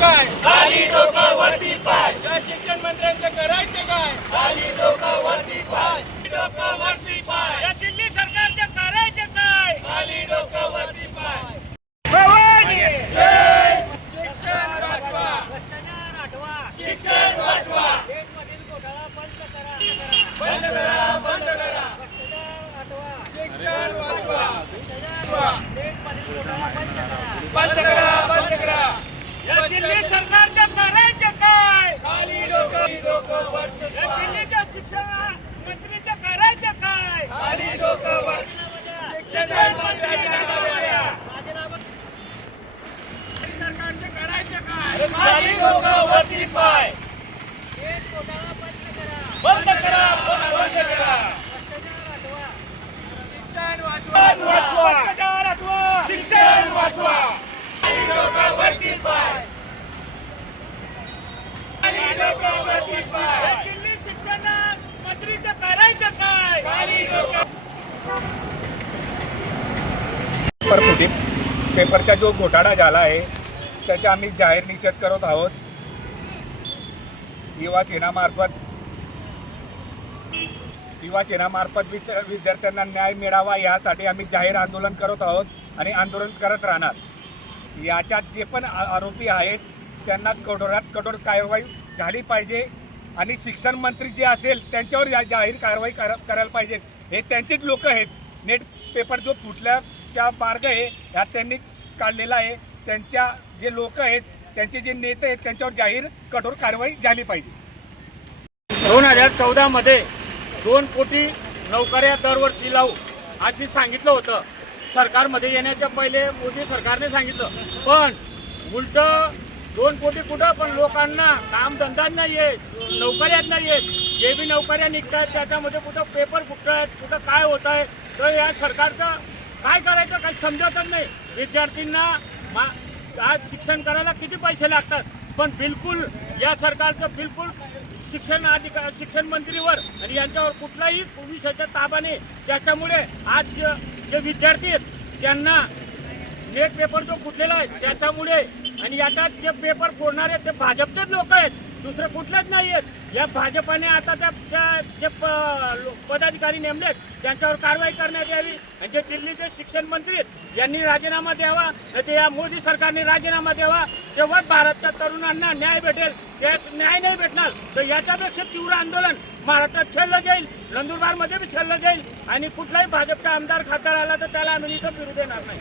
काय? खाली डोकं वरती पाय. या शिक्षण मंत्र्यांचं करायचं काय? खाली डोकं वरती पाय. डोकं वरती पाय. या दिल्ली सरकारचं करायचं काय? खाली डोकं वरती पाय. भवानी शिक्षण वाचवा, भ्रष्टाचार हटवा, शिक्षण वाचवा. देशमधील घोटाळा बंद करा. बंद करा, बंद करा. भ्रष्टाचार हटवा, शिक्षण वाचवा, देशमधील घोटाळा बंद करा. बंद करा, बंद करा. या दिल्ली सरकारचं करायचं काय? खाली डोकं, डोकं वरती या दिल्लीच्या शिक्षण मंत्रीचं करायचं काय? खाली डोकं वर. शिक्षण मंत्र्यांच्या राजीनामा. राजीनामा. सरकारचं करायचं काय? खाली डोकं वरती पाय. देश घोटाळा बंद करा. बंद करा, बंद करा. भ्रष्टाचार हटवा. शिक्षण वाचवा, वाचवा. भ्रष्टाचार हटवा. शिक्षण वाचवा. खाली डोकं वरती पाय. खाली डोकं वरती पाय. या दिल्ली शिक्षण मंत्रीचं करायचं काय? खाली डोकं. पेपर पेपरचा जो घोटाळा झाला आहे त्याचा आम्ही जाहीर निषेध करत आहोत. युवा सेनामार्फत विद्यार्थ्यांना न्याय मिळावा यासाठी आम्ही जाहीर आंदोलन करत आहोत आणि आंदोलन करत राहणार. याच्यात जे पण आरोपी आहेत त्यांना कठोरात कठोर कारवाई झाली पाहिजे आणि शिक्षण मंत्री जे असेल त्यांच्यावर जाहीर कारवाई करायला पाहिजे. हे त्यांचेच लोक आहेत. नेट पेपर जो फुटल्याचा मार्ग आहे ह्या त्यांनी काढलेला आहे. त्यांच्या जे लोक आहेत त्यांचे जे नेते आहेत त्यांच्यावर जाहीर कठोर कारवाई झाली पाहिजे. 2014 मध्ये 2 कोटी नोकऱ्या दरवर्षी लावू अशी सांगितलं होतं. सरकारमध्ये येण्याच्या पहिले मोदी सरकारने सांगितलं, पण उलट 2 कोटी कुठं, पण लोकांना कामधंदा नाही आहे, नोकऱ्याच नाही आहेत. जे बी नोकऱ्या निघतात त्याच्यामध्ये कुठं पेपर फुटत आहेत, कुठं काय होत आहे. तर या सरकारचं काय करायचं काही समजतच नाही. विद्यार्थ्यांना आज शिक्षण करायला किती पैसे लागतात, पण बिलकुल या सरकारचं बिलकुल शिक्षण मंत्रीवर आणि यांच्यावर कुठलाही विषयाचा ताबा नाही. त्याच्यामुळे आज जे विद्यार्थी आहेत त्यांना नेट पेपर जो फुटलेला आहे त्याच्यामुळे, आणि याच्यात जे पेपर फोडणारे ते भाजपचेच लोक आहेत, दुसरे कुठलेच नाही आहेत. या भाजपाने आता जे पदाधिकारी नेमलेत त्यांच्यावर कारवाई करण्यात यावी. आणि जे दिल्लीचे शिक्षण मंत्री आहेत यांनी राजीनामा द्यावा, नाही ते या मोदी सरकारने राजीनामा द्यावा. तेव्हाच भारतच्या तरुणांना न्याय भेटेल. त्याच न्याय नाही भेटणार तर याच्यापेक्षा तीव्र आंदोलन महाराष्ट्रात छेडलं जाईल, नंदुरबारमध्ये बी छेडलं जाईल. आणि कुठलाही भाजपचा आमदार खासदार आला तर त्याला आम्ही इथं फिरू देणार नाही.